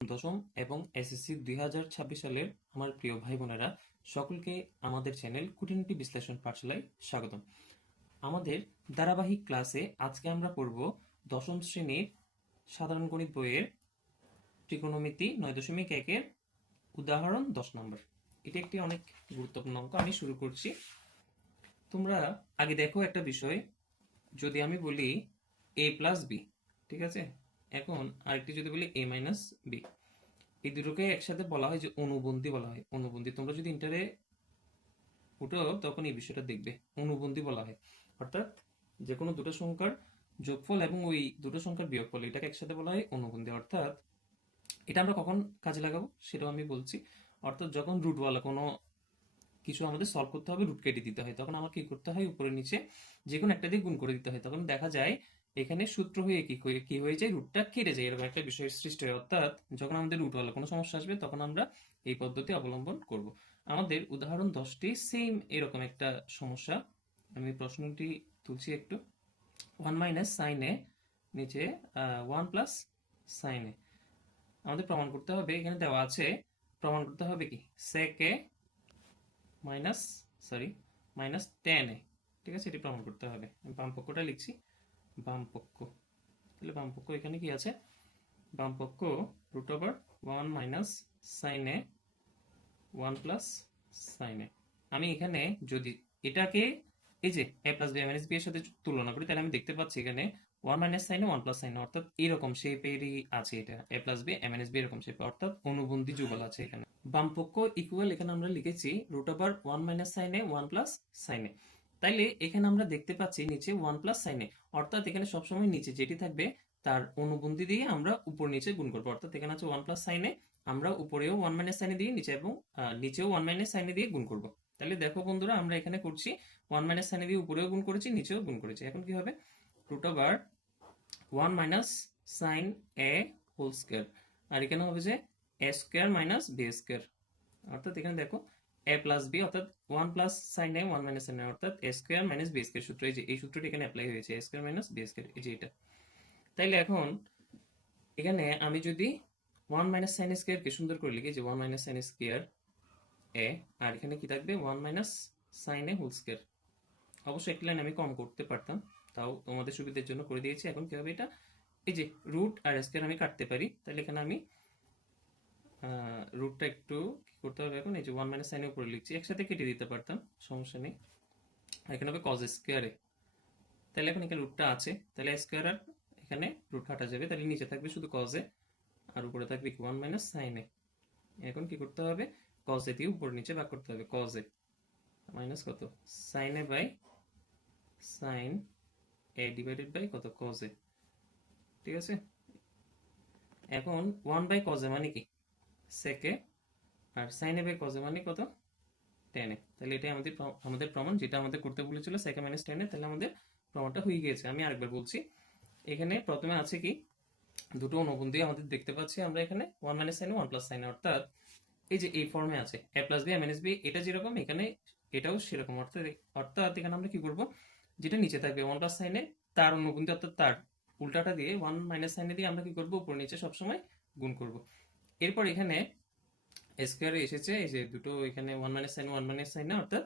দশম এবং এসএসসি দুই হাজার ছাব্বিশ সালের আমার প্রিয় ভাই বোনেরা সকলকে আমাদের চ্যানেল কুটিনিটি বিশ্লেষণ পাঠশালায় স্বাগতম। আমাদের ধারাবাহিক ক্লাসে আজকে আমরা পড়ব দশম শ্রেণির সাধারণ গণিত বইয়ের ত্রিকোণমিতি নয় দশমিক একের উদাহরণ দশ নম্বর। এটি একটি অনেক গুরুত্বপূর্ণ অঙ্ক, আমি শুরু করছি। তোমরা আগে দেখো একটা বিষয়, যদি আমি বলি এ প্লাস বি ঠিক আছে? এখন আরেকটি যদি বলি এ মাইনাস বি এই দুটোকে একসাথে বলা হয় যে অনুবন্ধী বলা হয়। অনুবন্ধী তোমরা যদি ইন্টারে উঠো তখন এই বিষয়টা দেখবে। অনুবন্ধী বলা হয়। অর্থাৎ যে কোনো দুটো সংখ্যার যোগফল এবং ওই দুটো সংখ্যার বিয়োগফল, এটাকে একসাথে বলা হয় অনুবন্ধী। অর্থাৎ এটা আমরা কখন কাজে লাগাবো সেটাও আমি বলছি। অর্থাৎ যখন রুটওয়ালা কোনো কিছু আমাদের সলভ করতে হবে রুট কেটে দিতে হয়, তখন আমার কি করতে হয়? উপরে নিচে যে কোনো একটা দিয়ে গুণ করে দিতে হয়। তখন দেখা যায় এখানে সূত্র হয়ে কি কি হয়ে যায়? রুটটা কেটে যায়। এরকম একটা বিষয় সৃষ্টি হয়। অর্থাৎ যখন আমাদের রুটওয়ালা কোনো সমস্যা আসবে, তখন আমরা এই পদ্ধতি অবলম্বন করব। আমাদের উদাহরণ দশটি সেম এরকম একটা সমস্যা। আমি প্রশ্নটি তুলছি একটু। ওয়ান মাইনাস সাইনে নিচে ওয়ান প্লাস সাইনে আমাদের প্রমাণ করতে হবে, এখানে দেওয়া আছে। প্রমাণ করতে হবে কি? সেকে মাইনাস সরি মাইনাস টেন এ। ঠিক আছে? এটি প্রমাণ করতে হবে। আমি বাম পক্ষটা লিখছি। বাম পক্ষ তাহলে বাম পক্ষ এখানে কি আছে? বাম পক্ষ root over one minus sine A one plus sine আমি এখানে যদি এটাকে, এই যে A plus B minus B এর সাথে তুলনা করি, তাহলে আমি দেখতে পাচ্ছি এখানে one minus sine A one plus sine A অর্থাৎ এরকম শেপেরই আছে এটা। এ প্লাস বি এম মাইনাস বি এরকম শেপে অর্থাৎ অনুবন্ধী যুগল আছে এখানে। বামপক্ষ ইকুয়াল এখানে আমরা লিখেছি root over one minus sine A one plus sine A তাইলে এখানে আমরা দেখতে পাচ্ছি নিচে ওয়ান প্লাস সাইনে অর্থাৎ এখানে সবসময় নিচে যেটি থাকবে, তার অনুবন্ধী দিয়ে আমরা উপর নিচে গুণ করব। অর্থাৎ এখানে আছে ওয়ান প্লাস সাইনে আমরা উপরেও ওয়ান মাইনাস সাইনে দিয়ে, নিচে এবং নিচেও ওয়ান মাইনাস সাইনে দিয়ে গুণ করব। তাহলে দেখো বন্ধুরা, আমরা এখানে করছি ওয়ান মাইনাস সাইনে দিয়ে উপরেও গুণ করেছি, নিচেও গুণ করেছি। এখন কি হবে? Root over one minus sine A whole square আর এখানে হবে যে A square minus B square অর্থাৎ এখানে দেখো এ প্লাস বি অর্থাৎ one plus sine A one minus sine অর্থাৎ A square minus B square সূত্র, এই যে, এই সূত্রটি এখানে অ্যাপ্লাই হয়েছে A square minus B square এই যে এটা। তাইলে এখন এখানে আমি যদি ওয়ান মাইনাস সাইন স্কোয়ারকে সুন্দর করে লিখি, যে one minus sine square A আর এখানে কি থাকবে? One minus sine A whole square অবশ্যই একটি লাইন আমি কম করতে পারতাম, তাও তোমাদের সুবিধার জন্য করে দিয়েছি। এখন কি হবে এটা? এই যে রুট আর স্কোয়ার আমি কাটতে পারি তাহলে এখানে আমি রুটটা একটু কি করতে হবে এখন? এই যে ওয়ান মাইনাস সাইনের উপরে লিখছি, একসাথে কেটে দিতে পারতাম, সমস্যা নেই। এখানে হবে কজ স্কোয়ারে তাহলে এখন এখানে রুটটা আছে। তাহলে স্কোয়ার আর এখানে রুট কাটা যাবে। তাহলে নিচে থাকবে শুধু কজে আর উপরে থাকবে ওয়ান মাইনাস সাইনে এখন কি করতে হবে? কজে দিয়ে উপর নিচে ভাগ করতে হবে কজে মাইনাস কত? Sine A by sine A divided by কত? কজে ঠিক আছে? এখন ওয়ান বাই কজে মানে কি? সেকে আর সাইনে বাই কজে মানে কত? টেনে তাহলে এটাই আমাদের আমাদের প্রমাণ, যেটা আমাদের করতে বলেছিল, সেকে মাইনাস টেনে তাহলে আমাদের প্রমাণটা হয়ে গিয়েছে। আমি আরেকবার বলছি, এখানে প্রথমে আছে কি? দুটো অনুবন্ধী আমাদের দেখতে পাচ্ছি আমরা এখানে one minus sine one plus sine অর্থাৎ এই যে এই ফর্মে আছে A plus B minus B এটা যেরকম, এখানে এটাও সেরকম। অর্থাৎ অর্থাৎ এখানে আমরা কি করব? যেটা নিচে থাকবে ওয়ান প্লাস সাইনে তার অনুবন্ধী, অর্থাৎ তার উল্টাটা দিয়ে ওয়ান মাইনাস সাইনে দিয়ে আমরা কি করব? উপর নিচে সবসময় গুণ করব। এরপর এখানে স্কোয়ারে এসেছে, এই যে দুটো এখানে one minus sine one minus sine না অর্থাৎ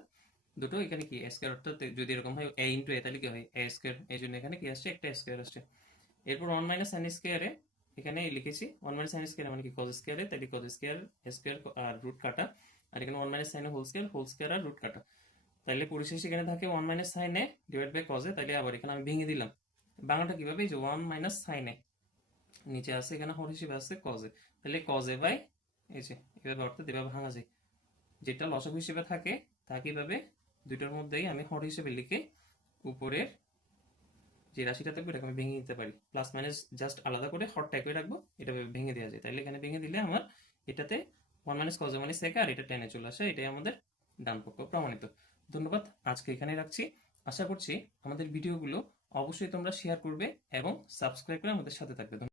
দুটো এখানে কি স্কোয়ার অর্থাৎ যদি এরকম হয় এ ইন্টু এ তাহলে কি হয়? এ স্কোয়ার এই জন্য এখানে কি আসছে? একটা স্কোয়ার আসছে। এরপর ওয়ান মাইনাস সাইন স্কোয়ারে এখানে লিখেছি ওয়ান মাইনাস সাইন স্কোয়ার মানে কি? কজ স্কোয়ারে তাহলে কজ স্কোয়ার স্কোয়ার আর রুট কাটা। আর এখানে one minus sine whole square whole square আর রুট কাটা। তাহলে পরিশেষে এখানে থাকে one minus sine A divide by cos A তাহলে আবার এখানে আমি ভেঙে দিলাম। বাংলাটা কীভাবে? যে ওয়ান মাইনাস সাইনে নিচে আছে, এখানে হর হিসেবে আছে কজে তাহলে কজে বাই এই যে, এভাবে অর্থাৎ এভাবে ভাঙা যায়। যেটা লসক হিসেবে থাকে তাকে এভাবে দুইটার মধ্যেই আমি হর হিসেবে লিখে উপরের যে রাশিটা থাকবে, এটাকে আমি ভেঙে দিতে পারি। প্লাস মাইনাস জাস্ট আলাদা করে হরটা একই রাখব, এটা ভেঙে দেওয়া যায়। তাহলে এখানে ভেঙে দিলে আমার এটাতে ওয়ান মাইনাস কজ মানে সেকা আর এটা টেনে চলে আসে, এটাই আমাদের ডান পক্ষ প্রমাণিত। ধন্যবাদ, আজকে এখানে রাখছি। আশা করছি আমাদের ভিডিওগুলো অবশ্যই তোমরা শেয়ার করবে এবং সাবস্ক্রাইব করে আমাদের সাথে থাকবে।